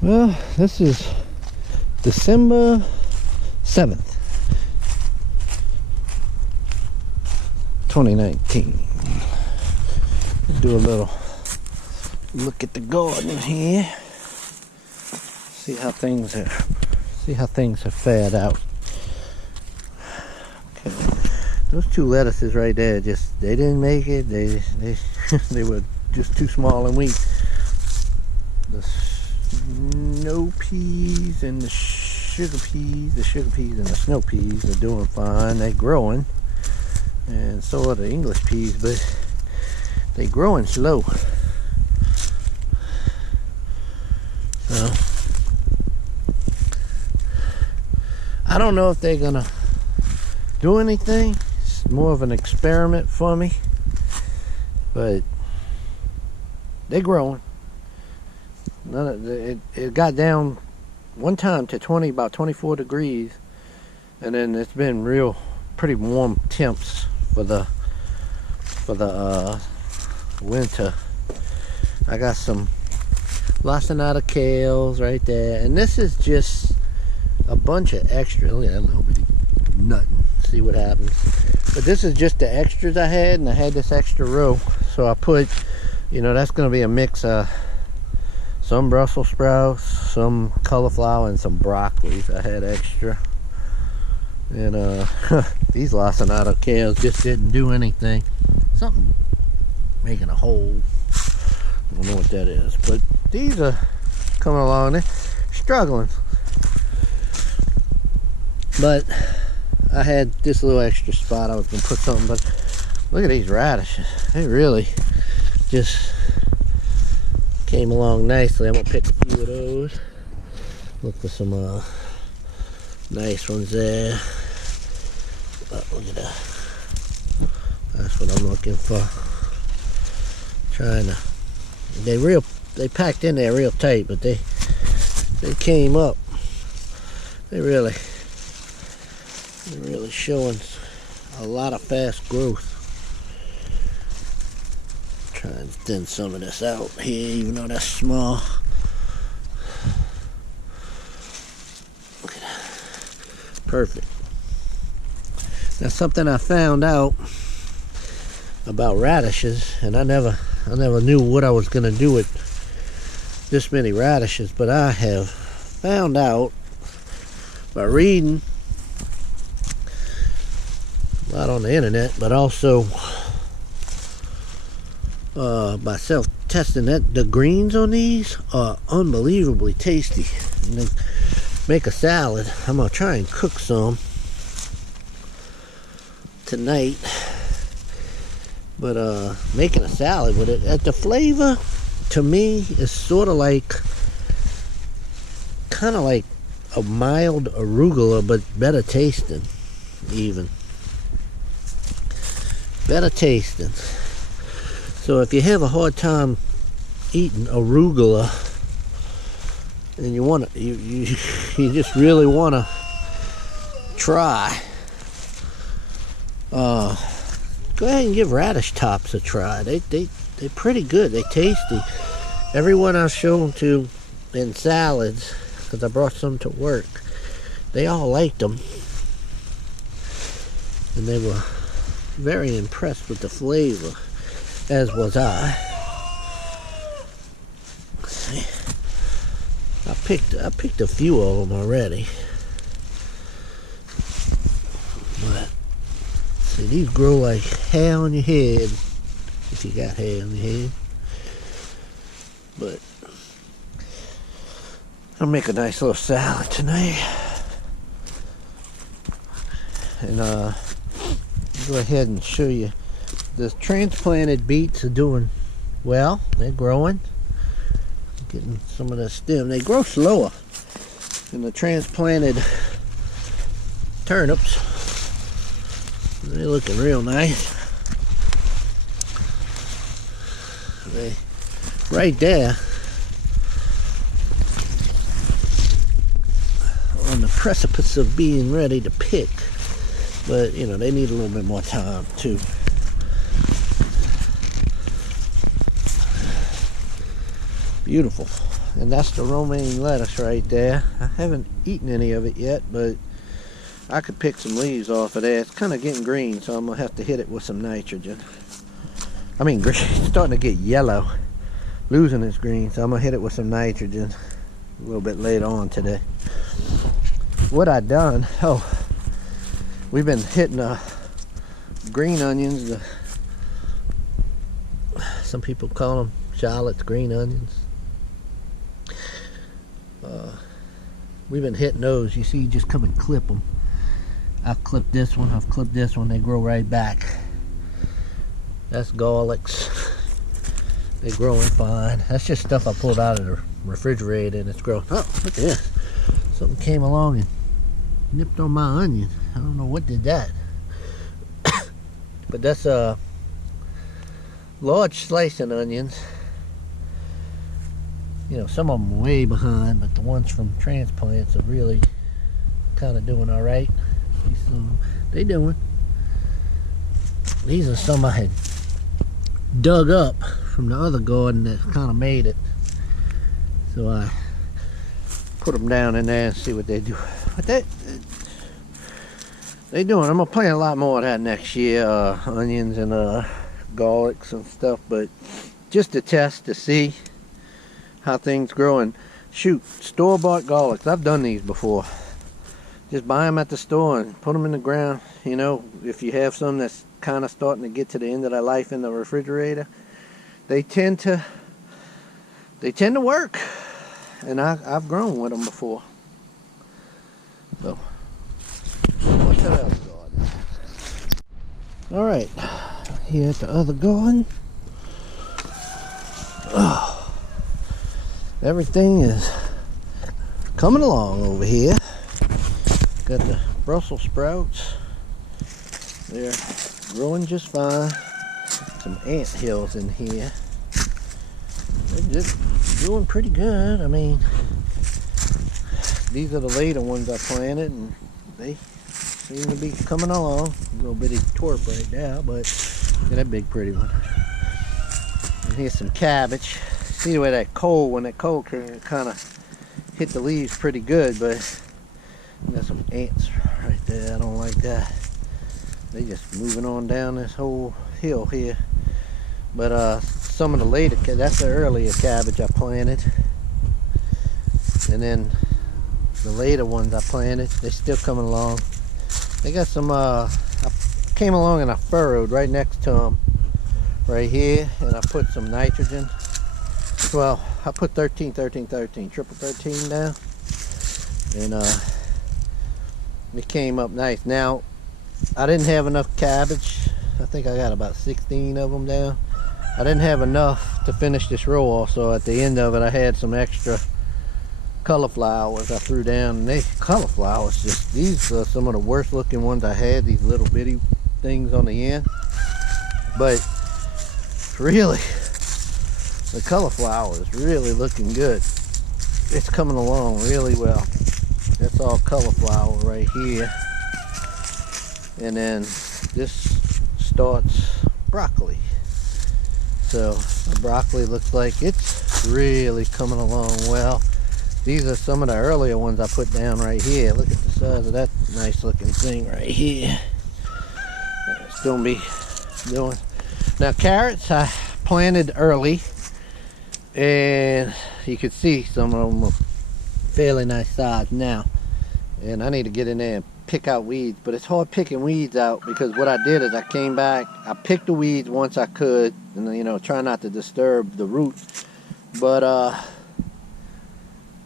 Well, this is December 7th, 2019. Do a little look at the garden here. See how things have fared out. Okay. Those two lettuces right there, they didn't make it. They were just too small and weak. The snow peas and the sugar peas and the snow peas are doing fine. They're growing, and so are the English peas, but they're growing slow. So I don't know if they're gonna do anything. It's more of an experiment for me, but they're growing. It got down one time to about 24 degrees, and then it's been pretty warm temps for the winter. I got some lacinato kales right there, and this is just a bunch of extra. Look at that little bitty nothing. See what happens. But this is just the extras I had, and I had this extra row, so I put, that's going to be a mix of some Brussels sprouts, some cauliflower, and some broccoli I had extra. And these lacinato kales just didn't do anything. Something making a hole. I don't know what that is, but these are coming along. They're struggling. But I had this little extra spot I was going to put something, but look at these radishes. They really just came along nicely. I'm going to pick a few of those. Look for some nice ones there. Oh, look at that. That's what I'm looking for. They packed in there real tight, but they came up. They're really showing a lot of fast growth. Try and thin some of this out here, even though that's small. Look at that. Perfect. Now, something I found out about radishes, and I never knew what I was gonna do with this many radishes, but I have found out by reading a lot on the internet, but also by self-testing, that the greens on these are unbelievably tasty. And they make a salad. I'm gonna try and cook some tonight, but making a salad with it, the flavor to me is sort of kind of like a mild arugula, but better tasting. Even better tasting. So if you have a hard time eating arugula and you just really want to try, go ahead and give radish tops a try. They're pretty good. They're tasty. Everyone I've shown to in salads, because I brought some to work, they all liked them, and they were very impressed with the flavor, as was I. Let's see. I picked a few of them already, but see, these grow like hair on your head, if you got hair on your head. But I'll make a nice little salad tonight, and go ahead and show you. The transplanted beets are doing well. They're growing. Getting some of the stem. They grow slower than the transplanted turnips. They're looking real nice. Right there, on the precipice of being ready to pick, but they need a little bit more time too. Beautiful. And that's the romaine lettuce right there. I haven't eaten any of it yet, but I could pick some leaves off of there. It's kind of getting green, so I'm going to have to hit it with some nitrogen. I mean, green, it's starting to get yellow, losing its green, so I'm going to hit it with some nitrogen a little bit later on today. What I done, we've been hitting green onions. Some people call them Charlotte's green onions. We've been hitting those. You see, you just come and clip them. I've clipped this one, I've clipped this one, they grow right back. That's garlics. They're growing fine. That's just stuff I pulled out of the refrigerator and it's growing. Oh, look at this. Something came along and nipped on my onion. I don't know what did that. But that's large slicing onions. You know, some of them are way behind, but the ones from transplants are really kind of doing all right. So they doing. These are some I had dug up from the other garden that kind of made it. So I put them down in there and see what they do. But they doing. I'm gonna plant a lot more of that next year. Onions and garlics and stuff, but just to test to see how things grow. And shoot, store-bought garlics, I've done these before. Just buy them at the store and put them in the ground. You know, if you have some that's kind of starting to get to the end of their life in the refrigerator, they tend to work. And I've grown with them before. So what's that other garden? All right, here at the other garden. Oh, everything is coming along over here. Got the Brussels sprouts. They're growing just fine. Some ant hills in here. They're just doing pretty good. I mean, these are the later ones I planted, and they seem to be coming along. A little bitty twerp right now, but look at that big pretty one. And here's some cabbage. See the way that cold, when that cold kind of hit the leaves pretty good, but got some ants right there. I don't like that. They just moving on down this whole hill here. But some of the later, that's the earlier cabbage I planted. And then the later ones I planted, they're still coming along. They got some, I came along and I furrowed right next to them, right here, and I put some nitrogen. Well, I put 13, 13, 13, triple 13 down. And it came up nice. Now, I didn't have enough cabbage. I think I got about 16 of them down. I didn't have enough to finish this row off, so at the end of it I had some extra cauliflowers I threw down. And they cauliflowers, just these are some of the worst looking ones I had, these little bitty things on the end. But really, the cauliflower is really looking good. It's coming along really well. That's all cauliflower right here. And then this starts broccoli. So the broccoli looks like it's really coming along well. These are some of the earlier ones I put down right here. Look at the size of that nice looking thing right here. It's gonna be doing. Now carrots I planted early, and you can see some of them are fairly nice size now. And I need to get in there and pick out weeds, but it's hard picking weeds out because what I did is I came back, I picked the weeds once I could, and you know, try not to disturb the root, but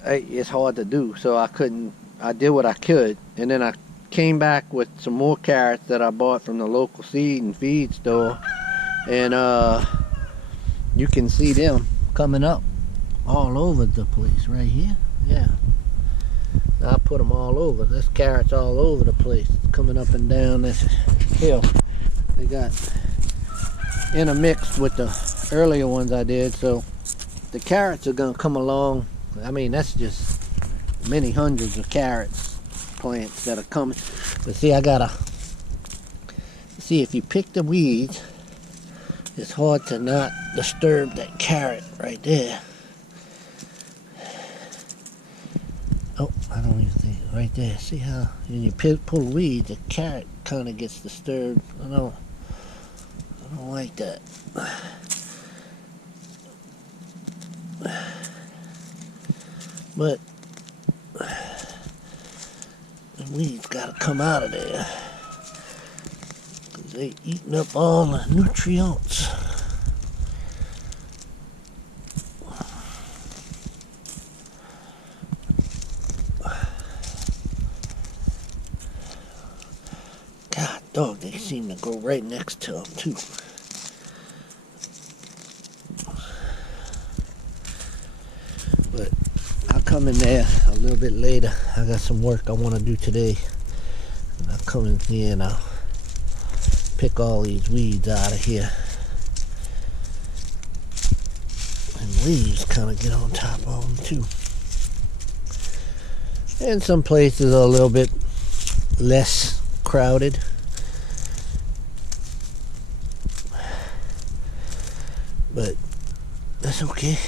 it's hard to do, so I did what I could. And then I came back with some more carrots that I bought from the local seed and feed store, and you can see them coming up all over the place right here. Yeah, I put them all over. There's carrots all over the place, coming up and down this hill. They got intermixed with the earlier ones I did, so the carrots are gonna come along. I mean, that's just many hundreds of carrots plants that are coming. But see, I gotta see, if you pick the weeds, it's hard to not disturb that carrot right there. don't even think, right there, see how when you pull the weed, the carrot kind of gets disturbed. I don't like that. But the weeds gotta come out of there, because they eating up all the nutrients. God dog, they seem to go right next to them too. But I'll come in there a little bit later. I got some work I want to do today. And I'll come in here and I'll pick all these weeds out of here. And leaves kind of get on top of them too. And some places are a little bit less crowded. But that's okay.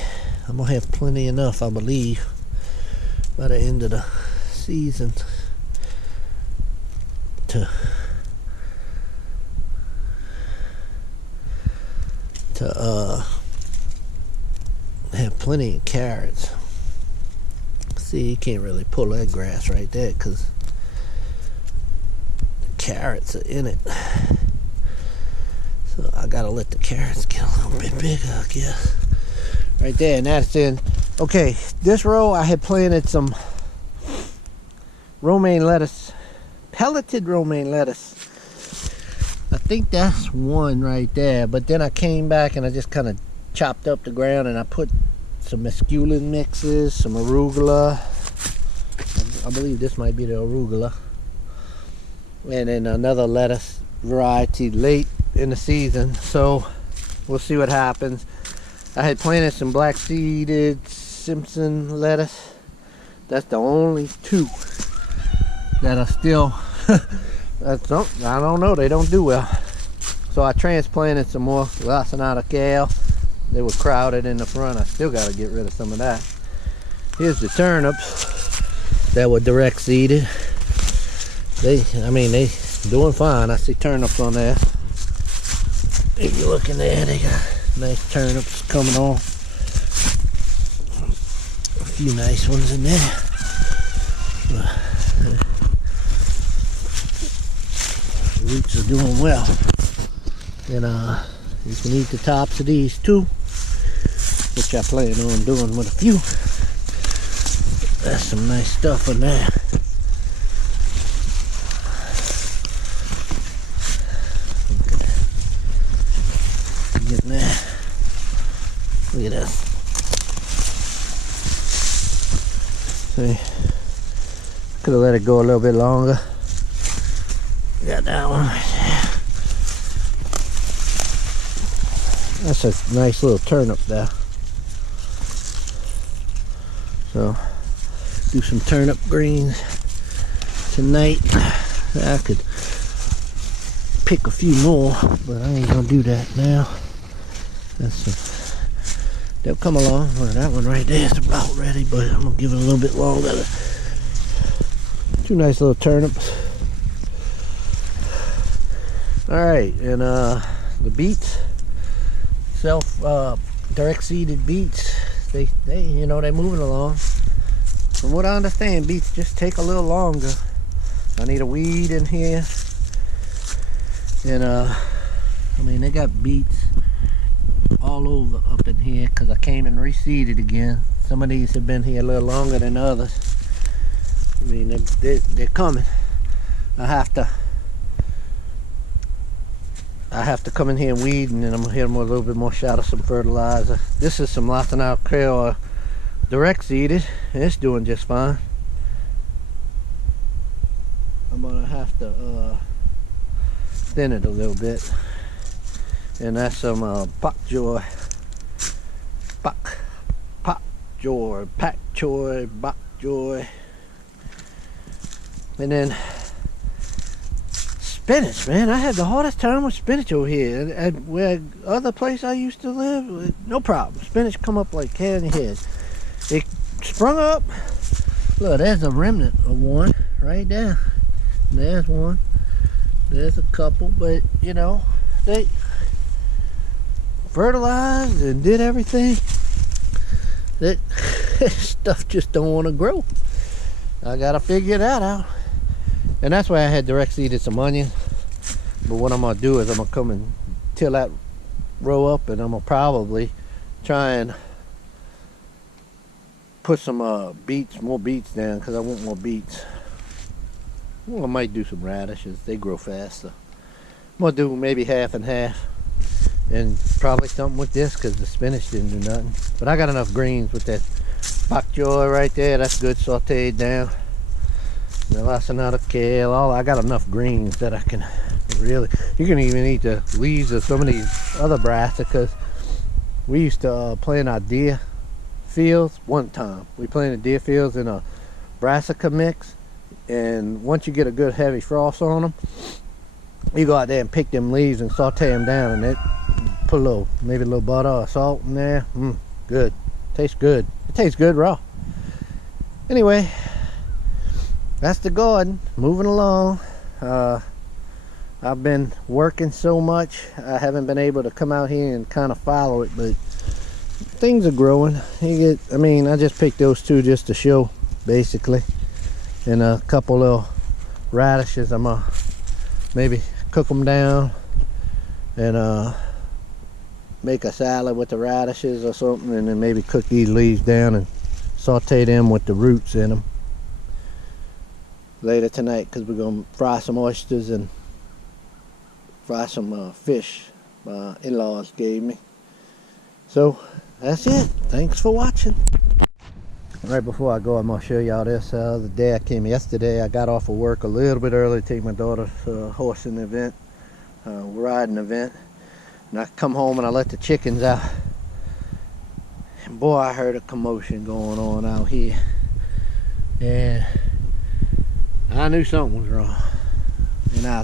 I'm gonna have plenty enough, I believe, by the end of the season to have plenty of carrots. See, you can't really pull that grass right there because the carrots are in it. So I gotta let the carrots get a little bit bigger, I guess. Right there, and that's in. Okay, this row I had planted some romaine lettuce, pelleted romaine lettuce. I think that's one right there, but then I came back and I just kind of chopped up the ground and I put some mesclun mixes, some arugula. I believe this might be the arugula. And then another lettuce variety late in the season, so we'll see what happens. I had planted some black seeded Simpson lettuce. That's the only two that are still I don't know, they don't do well. So I transplanted some more lacinato kale. They were crowded in the front. I still got to get rid of some of that. Here's the turnips that were direct seeded. They doing fine. I see turnips on there. If you look in there, they got nice turnips coming on. A few nice ones in there. Roots are doing well. And you can eat the tops of these too, which I plan on doing with a few. That's some nice stuff in there. Getting there. Look at this. See, could have let it go a little bit longer. Got that one right there. That's a nice little turnip there. So, do some turnip greens tonight. I could pick a few more, but I ain't gonna do that now. They'll come along. Well, that one right there is about ready, but I'm gonna give it a little bit longer. Two nice little turnips. Alright, and the beets, direct seeded beets, they they're moving along. From what I understand, beets just take a little longer. I need a weed in here. And they got beets all over up in here because I came and reseeded again. Some of these have been here a little longer than others. They're coming. I have to come in here and weed, and then I'm gonna hit them with a little bit more shot of some fertilizer. This is some lacinato kale direct seeded, and it's doing just fine. I'm gonna have to thin it a little bit, and that's some pak choy, bok choy, and then spinach. Man, I had the hardest time with spinach over here. And where other place I used to live, no problem. Spinach come up like hair in your head. It sprung up, Look, there's a remnant of one right there. There's one. There's a couple, but you know, they fertilized and did everything. That stuff just don't want to grow. I gotta figure that out. And that's why I had direct seeded some onions. But what I'm gonna do is I'm gonna come and till that row up, and I'm gonna probably try and put some beets, more beets down, because I want more beets. Well, I might do some radishes. They grow faster. I'm gonna do maybe half and half, and probably something with this because the spinach didn't do nothing. But I got enough greens with that bok choy right there. That's good, sauteed down. The lacinato kale. I got enough greens that I can really. You can even eat the leaves of some of these other brassicas. We used to plant our deer fields one time. We planted deer fields in a brassica mix, and once you get a good heavy frost on them, you go out there and pick them leaves and saute them down, and it put maybe a little butter or salt in there. Good. Tastes good. It tastes good raw. Anyway, that's the garden moving along. I've been working so much I haven't been able to come out here and kind of follow it, but things are growing. I just picked those two just to show, basically, and a couple of radishes. I'm gonna maybe cook them down and make a salad with the radishes or something, and then maybe cook these leaves down and saute them with the roots in them later tonight, because we're gonna fry some oysters and fry some fish my in-laws gave me. So that's it. Thanks for watching. Right before I go, I'm gonna show y'all this. The other day I came yesterday, I got off of work a little bit early to take my daughter to a horsing event, riding event, and I come home and I let the chickens out, and boy, I heard a commotion going on out here, and I knew something was wrong. And I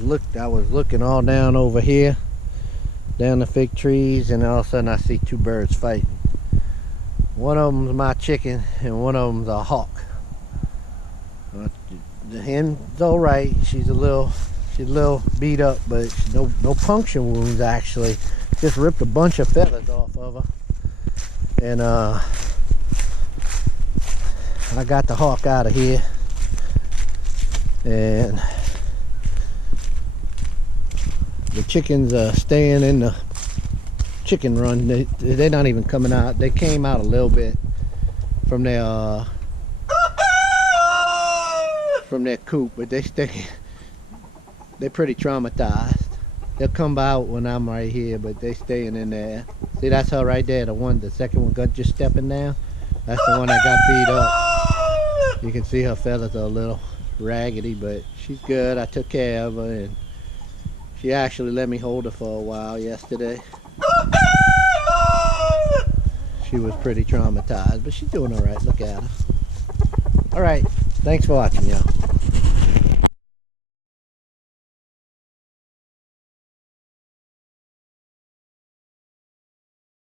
was looking all down over here, down the fig trees, and all of a sudden I see two birds fighting. One of them's my chicken and one of them's a hawk. The hen's all right. She's a little beat up, but no puncture wounds actually. Just ripped a bunch of feathers off of her. And I got the hawk out of here, and the chickens are staying in the chicken run. They're not even coming out. They came out a little bit from their coop, but they're pretty traumatized. They'll come out when I'm right here, but they staying in there. See, that's her right there, the second one got just stepping down. That's the one that got beat up. You can see her feathers are a little raggedy, but she's good. I took care of her, and she actually let me hold her for a while yesterday. She was pretty traumatized, but she's doing all right. Look at her. All right, thanks for watching, y'all.